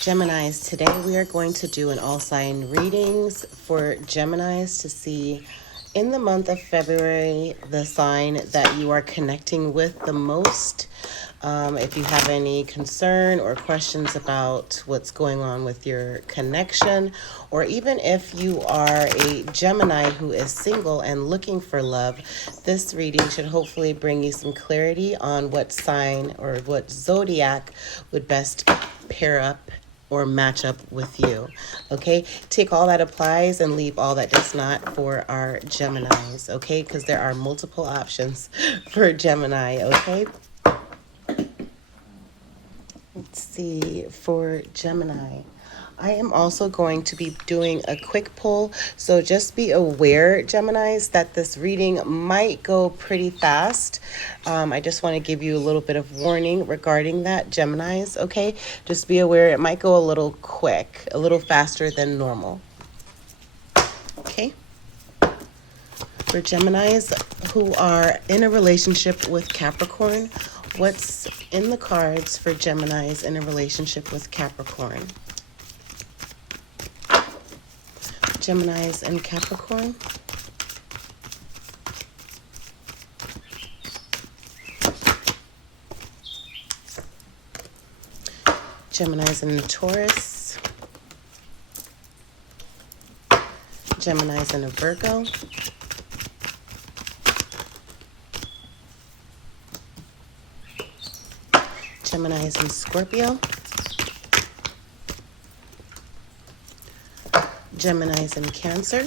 Geminis, today we are going to do an all sign readings for Geminis to see in the month of February the sign that you are connecting with the most. If you have any concern or questions about what's going on with your connection, or even if you are a Gemini who is single and looking for love, this reading should hopefully bring you some clarity on what sign or what zodiac would best pair up or match up with you. Okay, take all that applies and leave all that does not for our Geminis. Okay, because there are multiple options for Gemini. Okay, let's see for Gemini. I am also going to be doing a quick poll, so just be aware, Geminis, that this reading might go pretty fast. I just want to give you a little bit of warning regarding that, Geminis, okay? Just be aware it might go a little quick, a little faster than normal, okay? For Geminis who are in a relationship with Capricorn, what's in the cards for Geminis in a relationship with Capricorn? Geminis and Capricorn. Geminis and Taurus. Geminis and a Virgo. Geminis and Scorpio. Geminis and Cancer.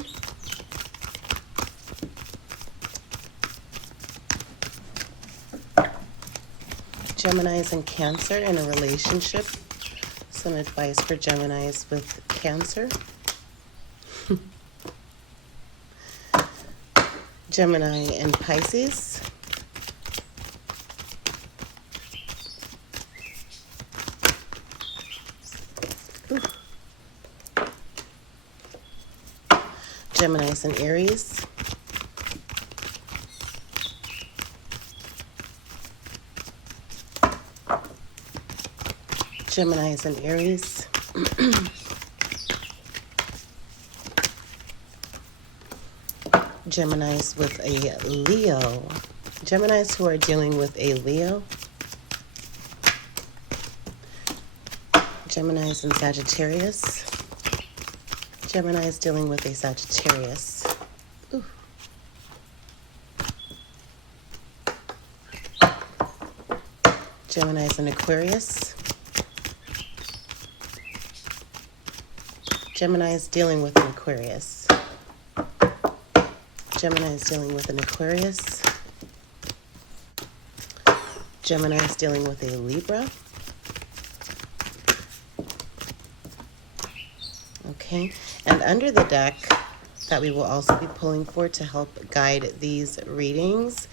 Geminis and Cancer in a relationship. Some advice for Geminis with Cancer. Gemini and Pisces. Geminis and Aries. Geminis and Aries. Geminis with a Leo. Geminis who are dealing with a Leo. Geminis and Sagittarius. Geminis dealing with a Sagittarius. Ooh. Geminis and Aquarius. Geminis dealing with an Aquarius. Geminis dealing with an Aquarius. Geminis dealing with a Libra. Okay, and under the deck that we will also be pulling for to help guide these readings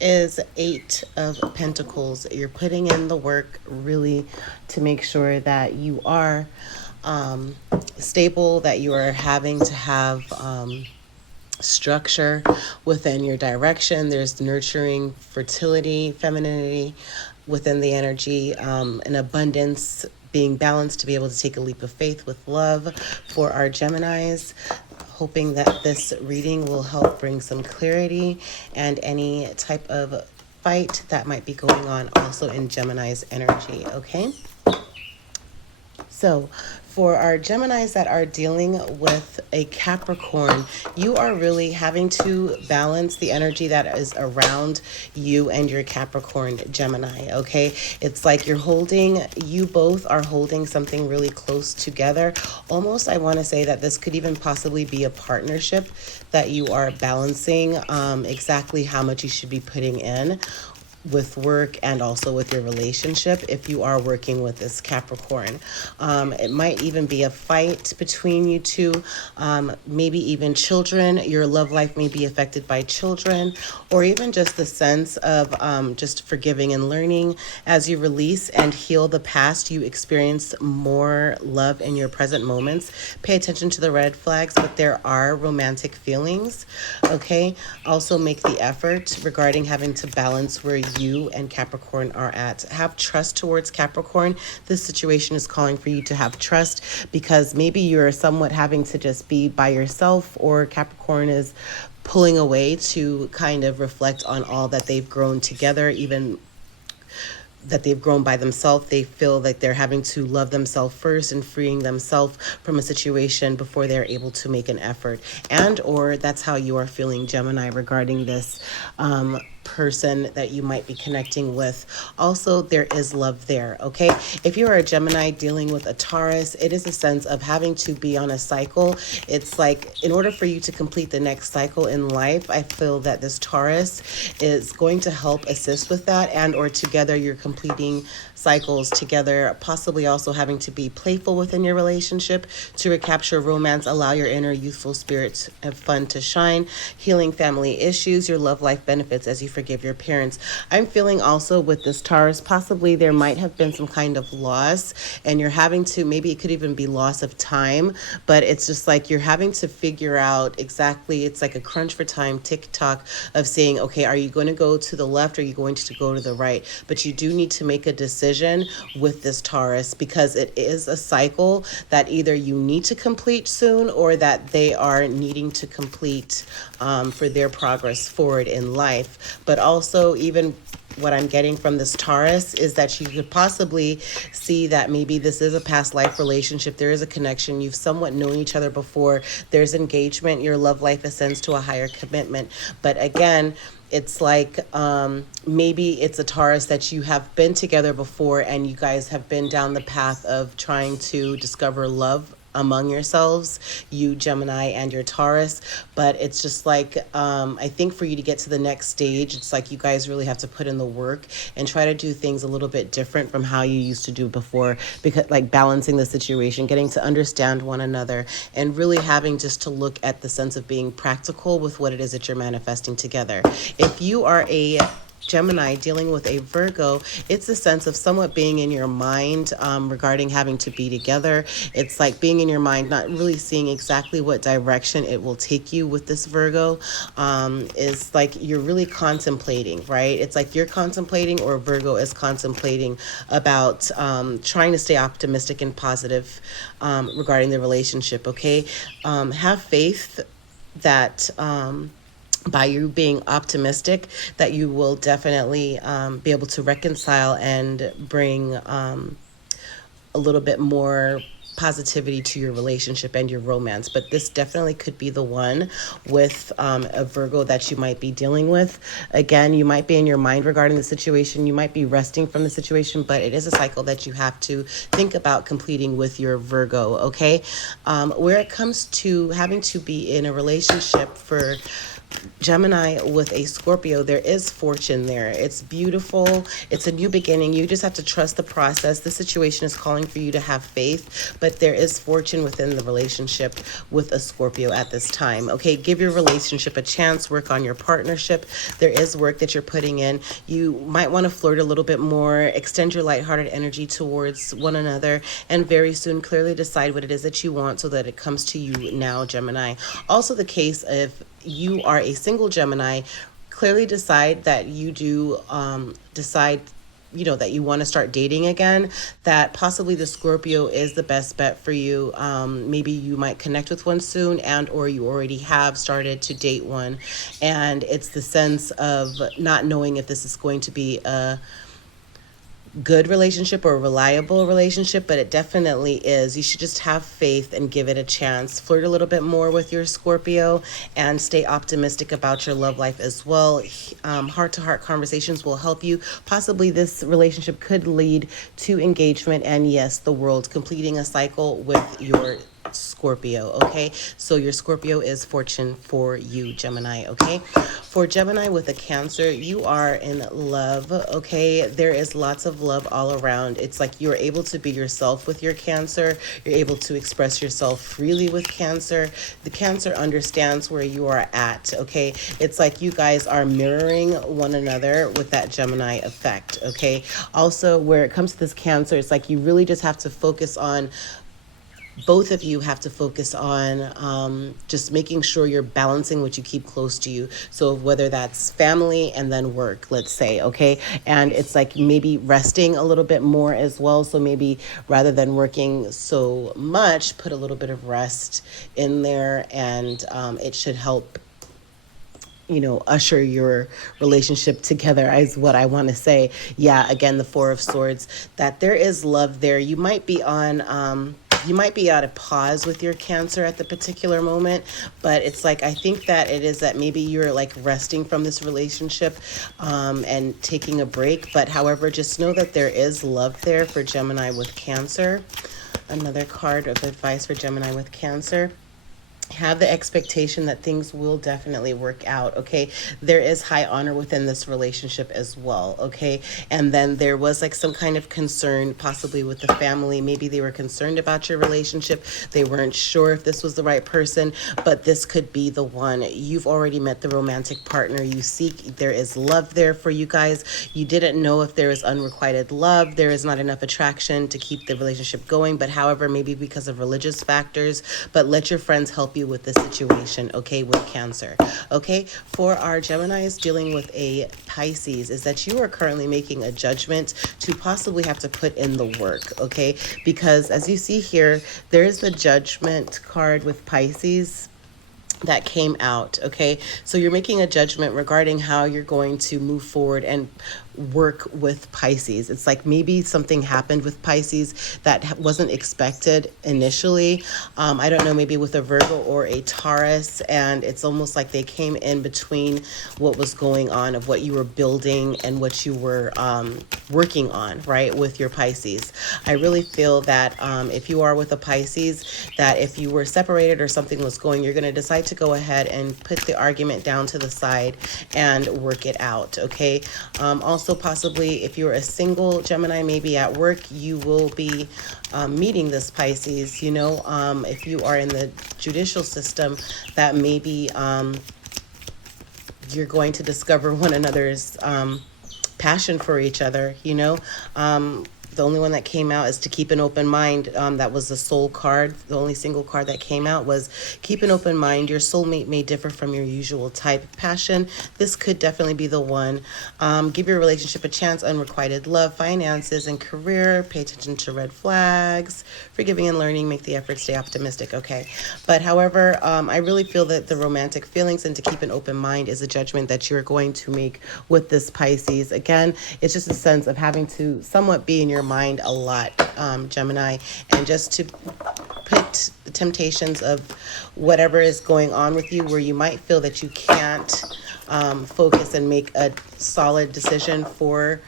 is Eight of Pentacles. You're putting in the work really to make sure that you are stable, that you are having to have structure within your direction. There's nurturing, fertility, femininity within the energy, an abundance, being balanced to be able to take a leap of faith with love for our Geminis. Hoping that this reading will help bring some clarity and any type of fight that might be going on also in Gemini's energy, okay? So for our Geminis that are dealing with a Capricorn, you are really having to balance the energy that is around you and your Capricorn Gemini, okay? It's like you both are holding something really close together. Almost, I want to say that this could even possibly be a partnership that you are balancing exactly how much you should be putting in with work and also with your relationship if you are working with this Capricorn. It might even be a fight between you two, maybe even children. Your love life may be affected by children, or even just the sense of just forgiving and learning. As you release and heal the past, you experience more love in your present moments. Pay attention to the red flags, but there are romantic feelings, okay? Also make the effort regarding having to balance where you and Capricorn are at. Have trust towards Capricorn. This situation is calling for you to have trust, because maybe you're somewhat having to just be by yourself, or Capricorn is pulling away to kind of reflect on all that they've grown together, even that they've grown by themselves. They feel like they're having to love themselves first and freeing themselves from a situation before they're able to make an effort. And or that's how you are feeling, Gemini, regarding this person that you might be connecting with. Also, there is love there, okay? If you are a Gemini dealing with a Taurus, it is a sense of having to be on a cycle. It's like, in order for you to complete the next cycle in life, I feel that this Taurus is going to help assist with that, and or together you're completing cycles together, possibly also having to be playful within your relationship to recapture romance, allow your inner youthful spirit and fun to shine, healing family issues, your love life benefits as you forgive your parents. I'm feeling also with this Taurus, possibly there might have been some kind of loss, and you're having to, maybe it could even be loss of time, but it's just like you're having to figure out exactly, it's like a crunch for time TikTok of saying, okay, are you going to go to the left, or are you going to go to the right? But you do need to make a decision with this Taurus, because it is a cycle that either you need to complete soon, or that they are needing to complete for their progress forward in life. But also, even what I'm getting from this Taurus is that you could possibly see that maybe this is a past life relationship. There is a connection. You've somewhat known each other before. There's engagement. Your love life ascends to a higher commitment. But again, it's like maybe it's a Taurus that you have been together before, and you guys have been down the path of trying to discover love among yourselves, you Gemini and your Taurus. But it's just like, I think for you to get to the next stage, it's like you guys really have to put in the work and try to do things a little bit different from how you used to do before, because like balancing the situation, getting to understand one another, and really having just to look at the sense of being practical with what it is that you're manifesting together. If you are a Gemini dealing with a Virgo, it's a sense of somewhat being in your mind regarding having to be together. It's like being in your mind, not really seeing exactly what direction it will take you with this Virgo. Is like you're really contemplating, right? It's like you're contemplating, or Virgo is contemplating about trying to stay optimistic and positive regarding the relationship, okay? Have faith that by you being optimistic, that you will definitely be able to reconcile and bring a little bit more positivity to your relationship and your romance. But this definitely could be the one with a Virgo that you might be dealing with. Again, you might be in your mind regarding the situation. You might be resting from the situation, but it is a cycle that you have to think about completing with your Virgo, okay? Where it comes to having to be in a relationship for Gemini with a Scorpio, there is fortune there. It's beautiful. It's a new beginning. You just have to trust the process. The situation is calling for you to have faith, but there is fortune within the relationship with a Scorpio at this time. Okay, give your relationship a chance. Work on your partnership. There is work that you're putting in. You might want to flirt a little bit more, extend your lighthearted energy towards one another, and very soon clearly decide what it is that you want so that it comes to you now, Gemini. Also the case if you are a single Gemini, clearly decide that you do decide, you know, that you want to start dating again, that possibly the Scorpio is the best bet for you. Maybe you might connect with one soon, and or you already have started to date one, and it's the sense of not knowing if this is going to be a good relationship or a reliable relationship, but it definitely is. You should just have faith and give it a chance. Flirt a little bit more with your Scorpio and stay optimistic about your love life as well. Heart-to-heart conversations will help you. Possibly this relationship could lead to engagement, and yes, the world, completing a cycle with your Scorpio, okay? So your Scorpio is fortune for you, Gemini, okay? For Gemini with a Cancer, you are in love, okay? There is lots of love all around. It's like you're able to be yourself with your Cancer. You're able to express yourself freely with Cancer. The Cancer understands where you are at, okay? It's like you guys are mirroring one another with that Gemini effect, okay? Also, where it comes to this Cancer, it's like you really just have to focus on both of you have to focus on just making sure you're balancing what you keep close to you. So whether that's family and then work, let's say, okay, and it's like maybe resting a little bit more as well. So maybe rather than working so much, put a little bit of rest in there, and it should help, usher your relationship together, is what I want to say. Yeah, again, the Four of Swords, that there is love there. You might be at a pause with your Cancer at the particular moment, but it's like, I think that it is that maybe you're like resting from this relationship and taking a break. But however, just know that there is love there for Gemini with Cancer. Another card of advice for Gemini with Cancer: have the expectation that things will definitely work out. Okay, there is high honor within this relationship as well. Okay, and then there was like some kind of concern possibly with the family. Maybe they were concerned about your relationship, they weren't sure if this was the right person, but this could be the one. You've already met the romantic partner you seek. There is love there for you guys. You didn't know if there is unrequited love, there is not enough attraction to keep the relationship going, but however, maybe because of religious factors. But let your friends help you with the situation, okay, with Cancer. Okay, for our Geminis dealing with a Pisces, is that you are currently making a judgment to possibly have to put in the work, okay? Because as you see here, there is the Judgment card with Pisces that came out. Okay, so you're making a judgment regarding how you're going to move forward and work with Pisces. It's like maybe something happened with Pisces that wasn't expected initially. I don't know, maybe with a Virgo or a Taurus, and it's almost like they came in between what was going on, of what you were building and what you were working on, right, with your Pisces. I really feel that if you are with a Pisces, that if you were separated or something was going, you're going to decide to go ahead and put the argument down to the side and work it out. Okay, also possibly if you're a single Gemini, maybe at work, you will be meeting this Pisces. If you are in the judicial system, that maybe you're going to discover one another's passion for each other. The only one that came out is to keep an open mind. That was the soul card. The only single card that came out was keep an open mind. Your soulmate may differ from your usual type of passion. This could definitely be the one. Give your relationship a chance. Unrequited love, finances, and career. Pay attention to red flags. Forgiving and learning. Make the effort. Stay optimistic. Okay. But however, I really feel that the romantic feelings and to keep an open mind is a judgment that you're going to make with this Pisces. Again, it's just a sense of having to somewhat be in your mind a lot, Gemini, and just to put the temptations of whatever is going on with you, where you might feel that you can't focus and make a solid decision for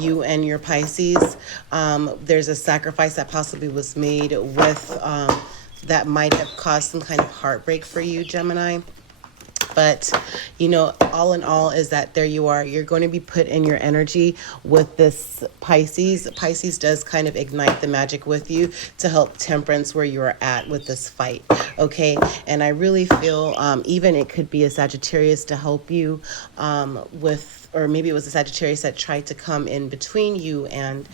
you and your Pisces. There's a sacrifice that possibly was made with that might have caused some kind of heartbreak for you, Gemini. But, all in all is that there you are. You're going to be put in your energy with this Pisces. Pisces does kind of ignite the magic with you to help temperance where you are at with this fight. Okay. And I really feel even it could be a Sagittarius to help you or maybe it was a Sagittarius that tried to come in between you and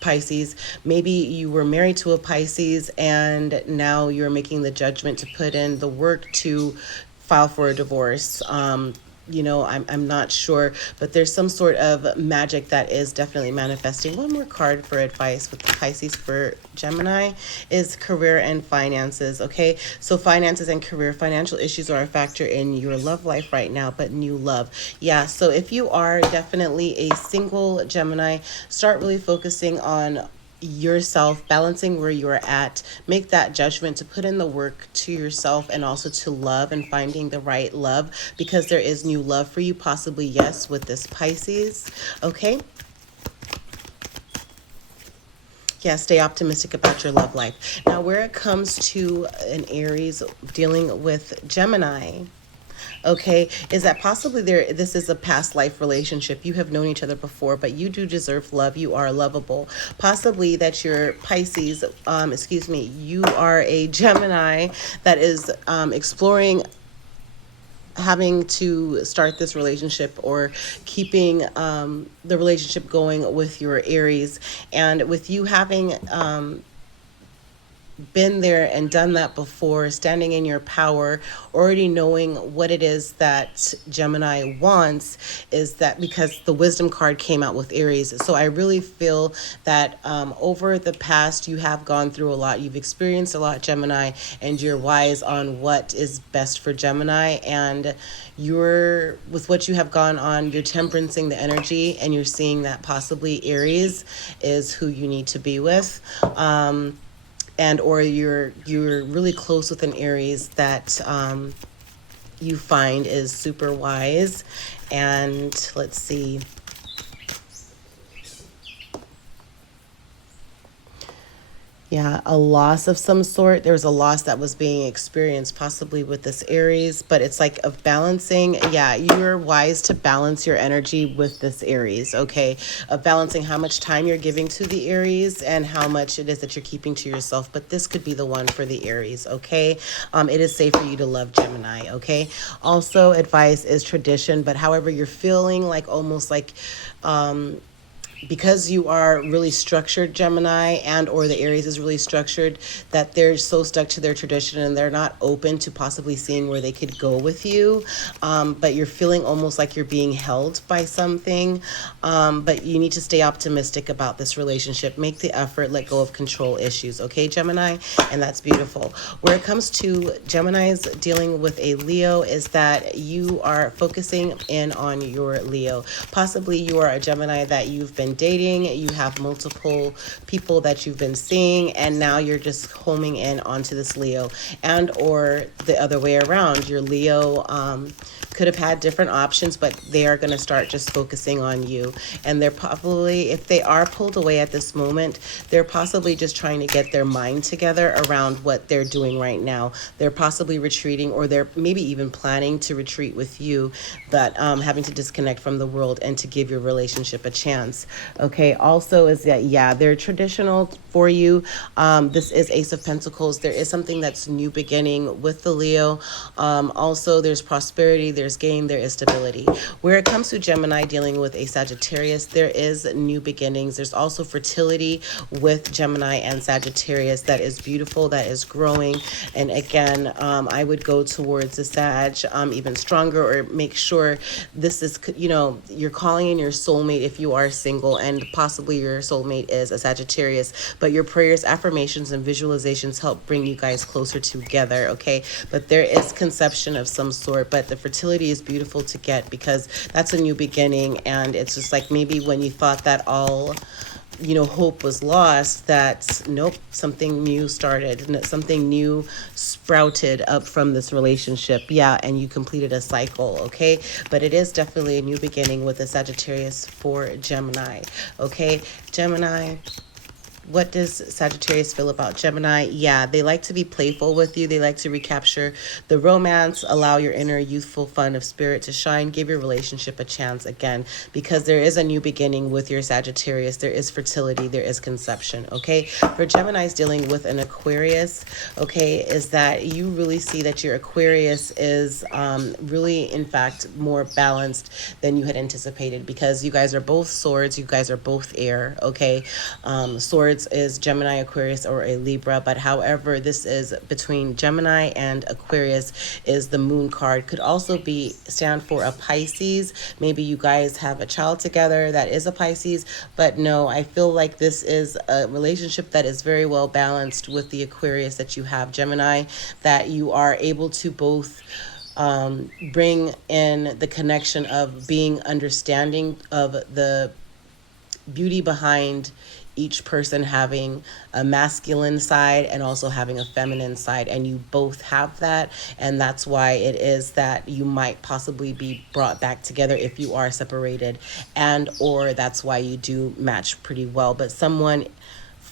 Pisces. Maybe you were married to a Pisces and now you're making the judgment to put in the work to file for a divorce. I'm not sure, but there's some sort of magic that is definitely manifesting. One more card for advice with the Pisces for Gemini is career and finances. Okay, so finances and career, financial issues are a factor in your love life right now, but new love. Yeah, so if you are definitely a single Gemini, start really focusing on yourself, balancing where you are at. Make that judgment to put in the work to yourself and also to love and finding the right love, because there is new love for you, possibly, yes, with this Pisces. Okay. Yeah, stay optimistic about your love life. Now, where it comes to an Aries dealing with Gemini, okay, is that possibly this is a past life relationship. You have known each other before, but you do deserve love. You are lovable. Possibly that your Pisces, you are a Gemini that is exploring having to start this relationship or keeping the relationship going with your Aries. And with you having been there and done that before, standing in your power, already knowing what it is that Gemini wants, is that because the wisdom card came out with Aries. So I really feel that over the past, you have gone through a lot. You've experienced a lot, Gemini, and you're wise on what is best for Gemini. And you're, with what you have gone on, you're temperancing the energy and you're seeing that possibly Aries is who you need to be with. And or you're really close with an Aries that you find is super wise. And let's see. Yeah, a loss of some sort. There was a loss that was being experienced, possibly with this Aries, but it's like of balancing. Yeah, you're wise to balance your energy with this Aries, okay? Of balancing how much time you're giving to the Aries and how much it is that you're keeping to yourself. But this could be the one for the Aries, okay? It is safe for you to love Gemini, okay? Also, advice is tradition, but however, you're feeling like almost like, because you are really structured, Gemini, and or the Aries is really structured, that they're so stuck to their tradition and they're not open to possibly seeing where they could go with you. But you're feeling almost like you're being held by something. But you need to stay optimistic about this relationship. Make the effort, let go of control issues, okay, Gemini? And that's beautiful. Where it comes to Gemini's dealing with a Leo, is that you are focusing in on your Leo. Possibly you are a Gemini that you've been dating, you have multiple people that you've been seeing, and now you're just homing in onto this Leo. And or the other way around, your Leo could have had different options, but they are going to start just focusing on you. And they're probably, if they are pulled away at this moment, they're possibly just trying to get their mind together around what they're doing right now. They're possibly retreating, or they're maybe even planning to retreat with you, but having to disconnect from the world and to give your relationship a chance. Okay, also is that, yeah, they're traditional for you. This is Ace of Pentacles. There is something that's new beginning with the Leo. Also, there's prosperity, there's gain, there is stability. Where it comes to Gemini dealing with a Sagittarius, there is new beginnings. There's also fertility with Gemini and Sagittarius that is beautiful, that is growing. And again, I would go towards the Sag even stronger, or make sure this is, you're calling in your soulmate if you are single, and possibly your soulmate is a Sagittarius. But your prayers, affirmations, and visualizations help bring you guys closer together, okay? But there is conception of some sort, but the fertility is beautiful to get because that's a new beginning. And it's just like maybe when you thought that all hope was lost, that nope, something new started, something new sprouted up from this relationship. Yeah, and you completed a cycle, okay? But it is definitely a new beginning with a Sagittarius for Gemini, okay? Gemini, what does Sagittarius feel about Gemini? Yeah, they like to be playful with you. They like to recapture the romance, allow your inner youthful fun of spirit to shine, give your relationship a chance again, because there is a new beginning with your Sagittarius. There is fertility, there is conception, okay? For Geminis dealing with an Aquarius, okay, is that you really see that your Aquarius is really, in fact, more balanced than you had anticipated, because you guys are both swords, you guys are both air, okay? Swords is Gemini, Aquarius, or a Libra, but however, this is between Gemini and Aquarius is the moon card. Could also be stand for a Pisces. Maybe you guys have a child together that is a Pisces, but no, I feel like this is a relationship that is very well balanced with the Aquarius that you have, Gemini, that you are able to both bring in the connection of being understanding of the beauty behind each person having a masculine side and also having a feminine side, and you both have that. And that's why it is that you might possibly be brought back together if you are separated, and or that's why you do match pretty well. But someone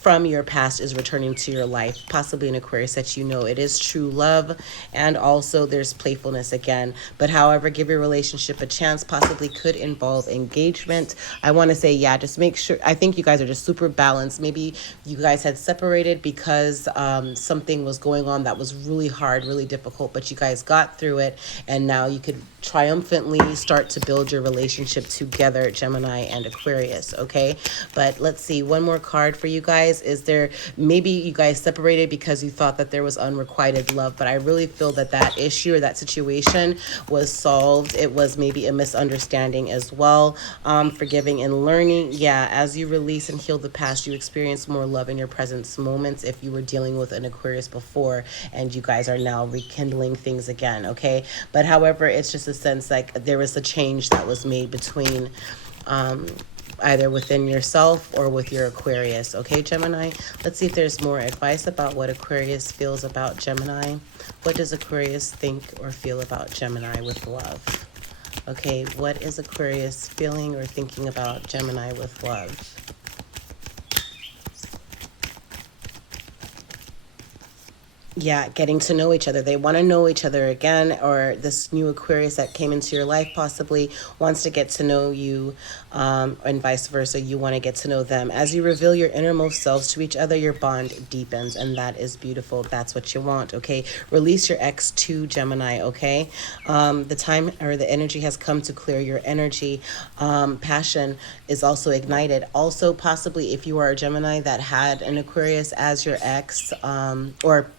from your past is returning to your life, possibly an Aquarius that you know. It is true love, and also there's playfulness again. But however, give your relationship a chance, possibly could involve engagement. I want to say, yeah, just make sure. I think you guys are just super balanced. Maybe you guys had separated because something was going on that was really hard, really difficult, but you guys got through it, and now you could triumphantly start to build your relationship together, Gemini and Aquarius, okay? But let's see, one more card for you guys. Is there, maybe you guys separated because you thought that there was unrequited love, but I really feel that that issue or that situation was solved. It was maybe a misunderstanding as well. Forgiving and learning. Yeah, as you release and heal the past, you experience more love in your present moments if you were dealing with an Aquarius before and you guys are now rekindling things again, okay? But however, it's just a sense like there was a change that was made between either within yourself or with your Aquarius, okay, Gemini? Let's see if there's more advice about what Aquarius feels about Gemini. What does Aquarius think or feel about Gemini with love? Okay, what is Aquarius feeling or thinking about Gemini with love? Yeah, getting to know each other. They want to know each other again, or this new Aquarius that came into your life possibly wants to get to know you, and vice versa. You want to get to know them. As you reveal your innermost selves to each other, your bond deepens, and that is beautiful. That's what you want, okay? Release your ex to Gemini, okay? The time or the energy has come to clear your energy. Passion is also ignited. Also, possibly if you are a Gemini that had an Aquarius as your ex, or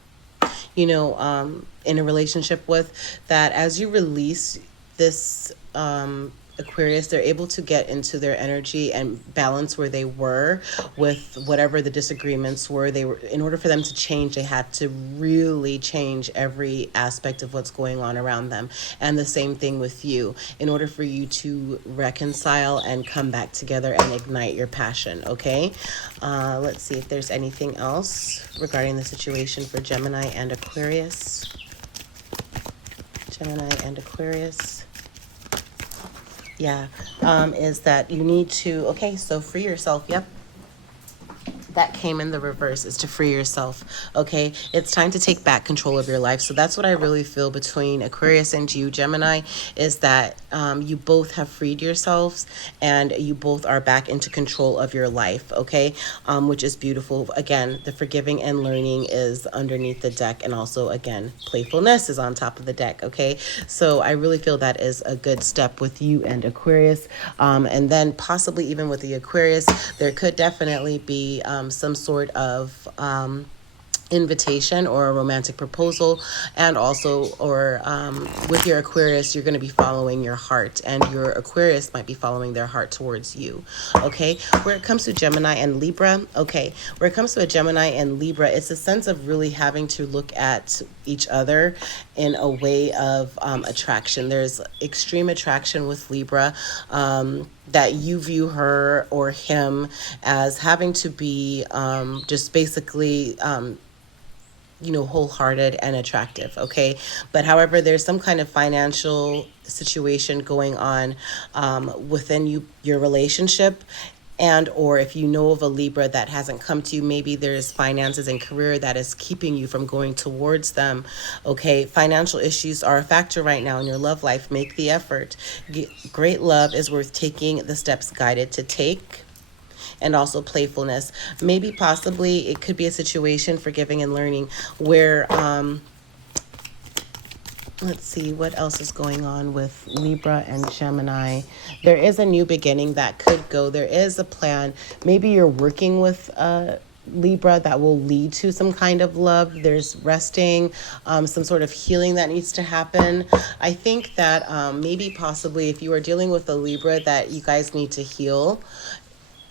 in a relationship with, that as you release this Aquarius, they're able to get into their energy and balance where they were with whatever the disagreements were. They were, in order for them to change, they had to really change every aspect of what's going on around them. And the same thing with you. In order for you to reconcile and come back together and ignite your passion, okay? Let's see if there's anything else regarding the situation for Gemini and Aquarius. Gemini and Aquarius. Yeah, is that you need to, okay, so free yourself. Yep. That came in the reverse, is to free yourself, okay? It's time to take back control of your life. So that's what I really feel between Aquarius and you, Gemini, is that you both have freed yourselves and you both are back into control of your life, okay? Which is beautiful. Again, the forgiving and learning is underneath the deck, and also, again, playfulness is on top of the deck, okay? So I really feel that is a good step with you and Aquarius. And then possibly even with the Aquarius, there could definitely be some sort of invitation or a romantic proposal, and also, or with your Aquarius, you're going to be following your heart, and your Aquarius might be following their heart towards you, okay? Where it comes to Gemini and Libra, okay, where it comes to a Gemini and Libra, it's a sense of really having to look at each other in a way of attraction. There's extreme attraction with Libra, that you view her or him as having to be just basically wholehearted and attractive, okay? But however, there's some kind of financial situation going on within your relationship, and or if you know of a Libra that hasn't come to you, maybe there's finances and career that is keeping you from going towards them, okay? Financial issues are a factor right now in your love life. Make the effort. Great love is worth taking the steps guided to take. And also playfulness. Maybe possibly it could be a situation, forgiving and learning, where let's see what else is going on with Libra and Gemini. There is a new beginning that could go. There is a plan. Maybe you're working with Libra that will lead to some kind of love. There's resting, some sort of healing that needs to happen. I think that maybe possibly if you are dealing with a Libra, that you guys need to heal.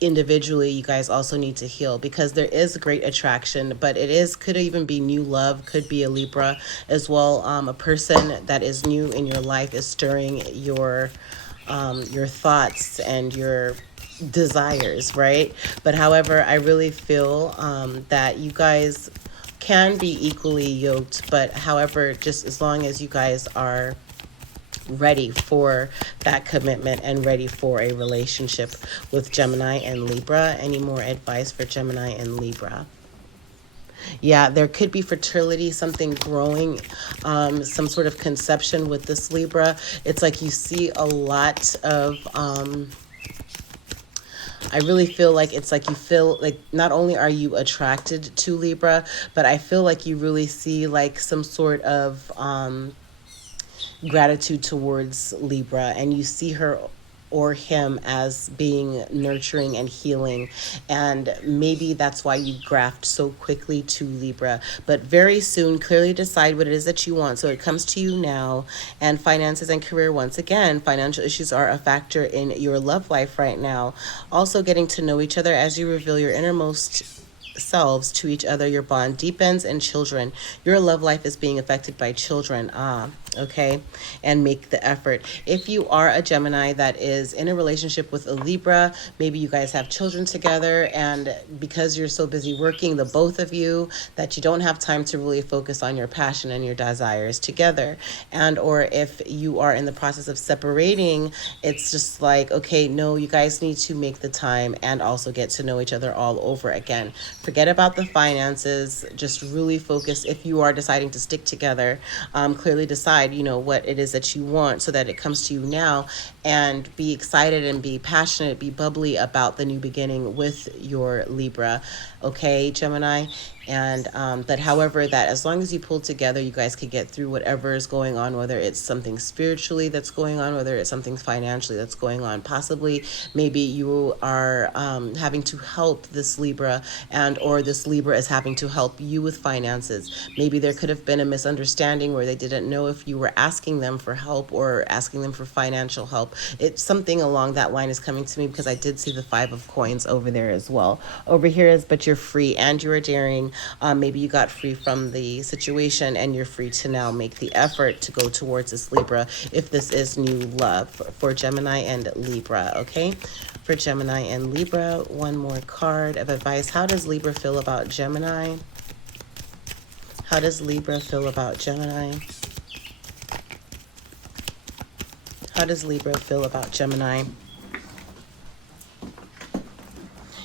Individually, you guys also need to heal, because there is great attraction, but could even be new love, could be a Libra as well. A person that is new in your life is stirring your thoughts and your desires, right? But however, I really feel that you guys can be equally yoked, but however, just as long as you guys are ready for that commitment and ready for a relationship with Gemini and Libra. Any more advice for Gemini and Libra? Yeah, there could be fertility, something growing, some sort of conception with this Libra. It's like you see a lot of, I really feel like it's like you feel like not only are you attracted to Libra, but I feel like you really see like some sort of, gratitude towards Libra, and you see her or him as being nurturing and healing, and maybe that's why you graft so quickly to Libra. But very soon, clearly decide what it is that you want, so it comes to you now. And finances and career, once again, financial issues are a factor in your love life right now. Also getting to know each other as you reveal your innermost selves to each other. Your bond deepens. And children, your love life is being affected by children. Okay, and make the effort. If you are a Gemini that is in a relationship with a Libra, maybe you guys have children together, and because you're so busy working, the both of you, that you don't have time to really focus on your passion and your desires together. And or if you are in the process of separating, it's just like, okay, no, you guys need to make the time and also get to know each other all over again. Forget about the finances, just really focus. If you are deciding to stick together, clearly decide, what it is that you want, so that it comes to you now, and be excited and be passionate, be bubbly about the new beginning with your Libra. Okay, Gemini. And but however, that as long as you pull together, you guys could get through whatever is going on, whether it's something spiritually that's going on, whether it's something financially that's going on. Possibly, maybe you are having to help this Libra, and or this Libra is having to help you with finances. Maybe there could have been a misunderstanding where they didn't know if you were asking them for help or asking them for financial help. It's something along that line is coming to me, because I did see the Five of Coins over there as well. Over here is, but you're free and you're daring. Maybe you got free from the situation and you're free to now make the effort to go towards this Libra, if this is new love for Gemini and Libra. Okay, for Gemini and Libra, one more card of advice. How does Libra feel about Gemini? How does Libra feel about Gemini? How does Libra feel about Gemini?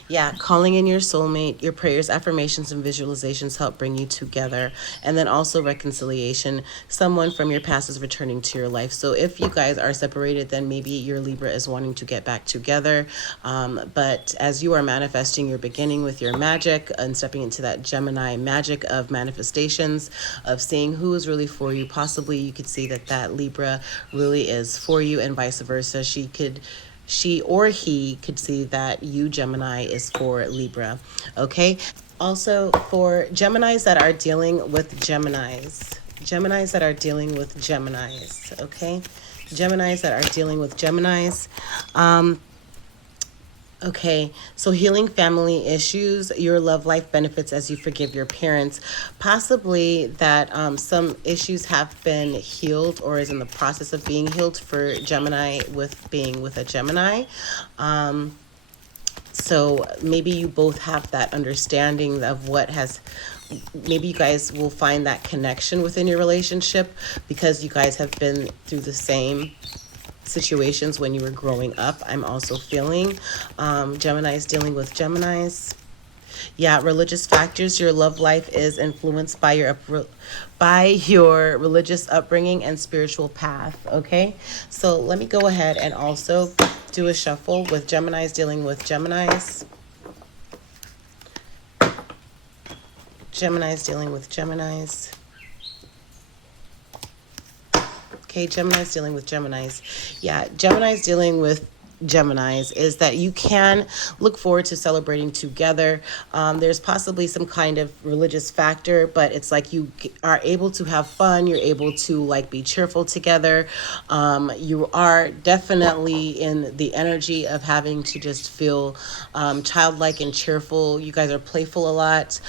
Yeah, calling in your soulmate, your prayers, affirmations, and visualizations help bring you together. And then also reconciliation. Someone from your past is returning to your life. So if you guys are separated, then maybe your Libra is wanting to get back together. But as you are manifesting, you're beginning with your magic and stepping into that Gemini magic of manifestations, of seeing who is really for you. Possibly you could see that that Libra really is for you, and vice versa. She or he could see that you, Gemini, is for Libra. Okay. Also, for Geminis that are dealing with Geminis that are dealing with Geminis. Okay. Geminis that are dealing with Geminis. Okay, so healing family issues, your love life benefits as you forgive your parents. Possibly that some issues have been healed or is in the process of being healed for Gemini with being with a Gemini. So maybe you both have that understanding of what has, maybe you guys will find that connection within your relationship, because you guys have been through the same situations when you were growing up. I'm also feeling Geminis dealing with Geminis. Yeah, religious factors. Your love life is influenced by your religious upbringing and spiritual path. Okay, so let me go ahead and also do a shuffle with Geminis dealing with Geminis. Geminis dealing with Geminis. Okay, Gemini's dealing with Geminis. Yeah, Gemini's dealing with Geminis is that you can look forward to celebrating together. There's possibly some kind of religious factor, but it's like you are able to have fun. You're able to like be cheerful together. You are definitely in the energy of having to just feel childlike and cheerful. You guys are playful a lot.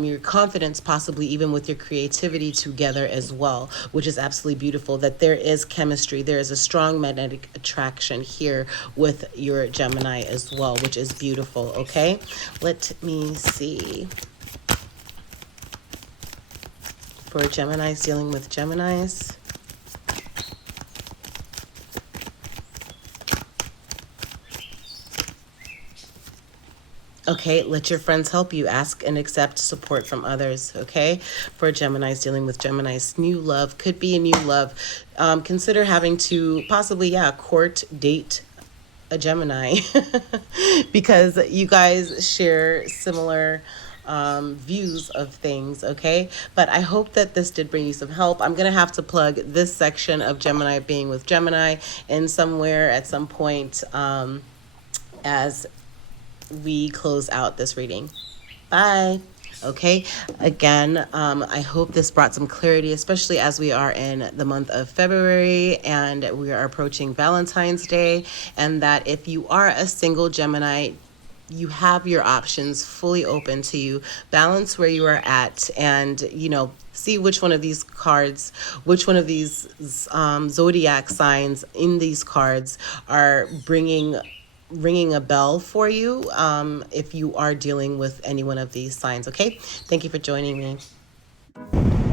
Your confidence, possibly even with your creativity together as well, which is absolutely beautiful. That there is chemistry. There is a strong magnetic attraction here with your Gemini as well, which is beautiful. Okay, let me see. For Geminis dealing with Geminis. Okay, let your friends help you. Ask and accept support from others. Okay, for Geminis dealing with Geminis, new love could be a new love. Consider having to possibly, yeah, court, date a Gemini because you guys share similar views of things, okay? But I hope that this did bring you some help. I'm going to have to plug this section of Gemini being with Gemini in somewhere at some point as we close out this reading. Bye. Okay, again, I hope this brought some clarity, especially as we are in the month of February and we are approaching Valentine's Day, and that if you are a single Gemini, you have your options fully open to you. Balance where you are at, and see which one of these cards, which one of these zodiac signs in these cards are ringing a bell for you, if you are dealing with any one of these signs. Okay, thank you for joining me.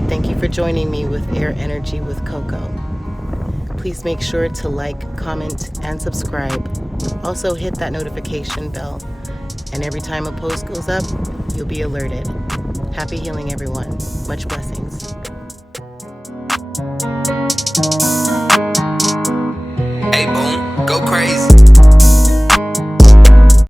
Thank you for joining me with Air Energy with Coco. Please make sure to like, comment, and subscribe. Also hit that notification bell, and every time a post goes up, you'll be alerted. Happy healing, everyone. Much blessings. Hey, boom, go crazy.